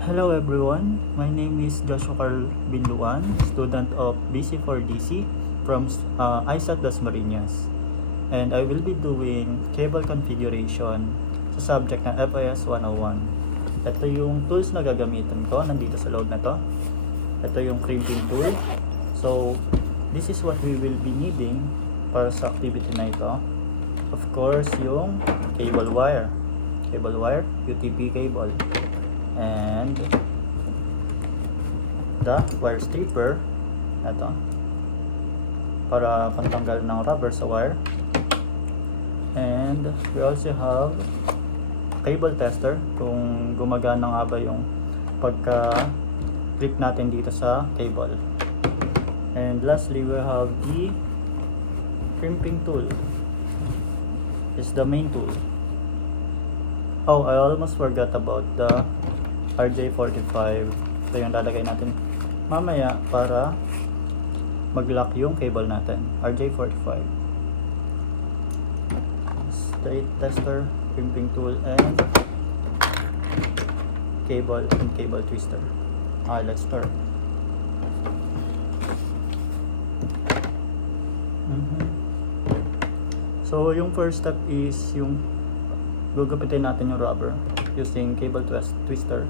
Hello everyone, my name is Joshua Carl Binluan, student of BC4DC from ISAT Dasmariñas, and I will be doing cable configuration sa subject ng FIS 101. Ito yung tools na gagamitin ko, nandito sa loob na to. Ito yung crimping tool. So, this is what we will be needing para sa activity na ito. Of course, yung cable wire, UTP cable, and the wire stripper, ito, para pantanggal ng rubber sa wire. And we also have cable tester, kung gumagana nga ba yung pagka clip natin dito sa cable. And lastly, we have the crimping tool. It's the main tool. Oh, I almost forgot about the RJ45. Ito yung lalagay natin mamaya para mag-lock yung cable natin. RJ45. Straight tester, crimping tool, and cable twister. Let's start. So yung first step is yung gugupitin natin yung rubber using cable twister.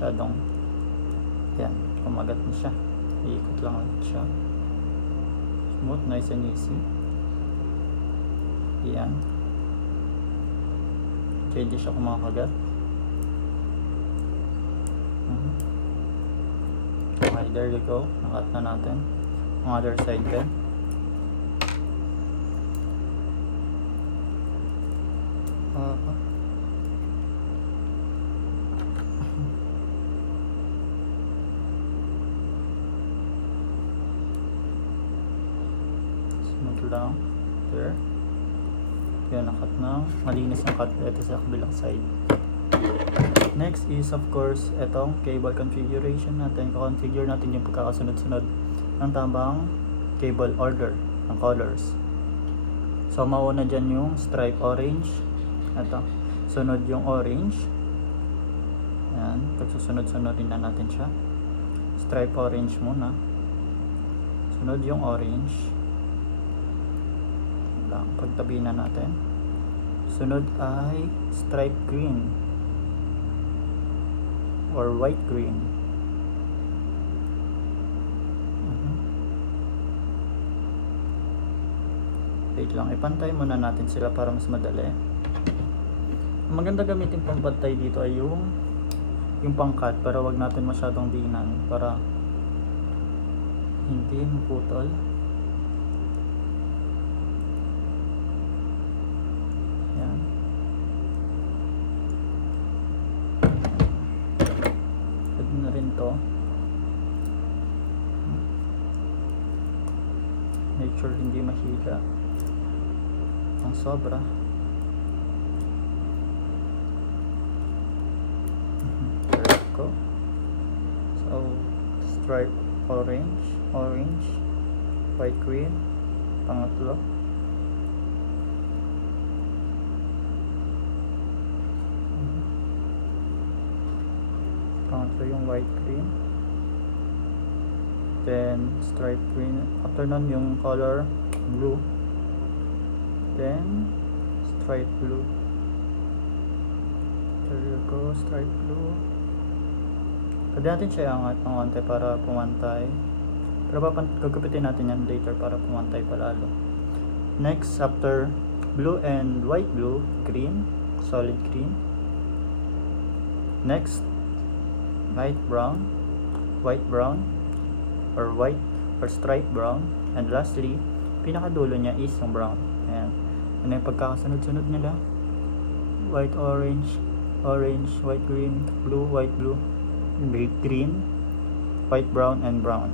Masyadong yan, kumagat na siya. Iikot lang ulit siya. Smooth, nice and easy. Yan. Okay, di siya kumakagat. Okay, there you go. Nakat na natin ang other side din. Smooth lang. There. Yan, nakat na. Malinis ang cut. Ito sa kabilang side. Next is of course etong cable configuration natin. Configure natin yung pagkakasunod-sunod ng tamang cable order ng colors. So mauna dyan yung stripe orange. Ito, sunod yung orange. Yan, pagsusunod-sunodin na natin siya. Stripe orange muna, sunod yung orange lang, pagtabi na natin. Sunod ay stripe green or white green. Wait lang, ipantay muna natin sila para mas madali. Ang maganda gamitin pampantay dito ay yung pangkat, para wag natin masyadong diinan para hindi maputol. Yan. Pwede na rin to. Make sure hindi mahila ang sobra. There we go. So stripe orange, white green, pangatlo. Pangatlo yung white green, then stripe green. After nun yung color blue, then stripe blue. There you go, stripe blue. Pwede natin siya iangat ng konti para pumantay, pero gugupitin natin yan later para pumantay palalo. Next, after blue and white blue, green, solid green. Next, white brown or white or stripe brown, and lastly pinakadulo niya is yung brown. Ayan, ano yung pagkakasunod-sunod nila: white orange, white green, blue, white blue, green, white brown, and brown.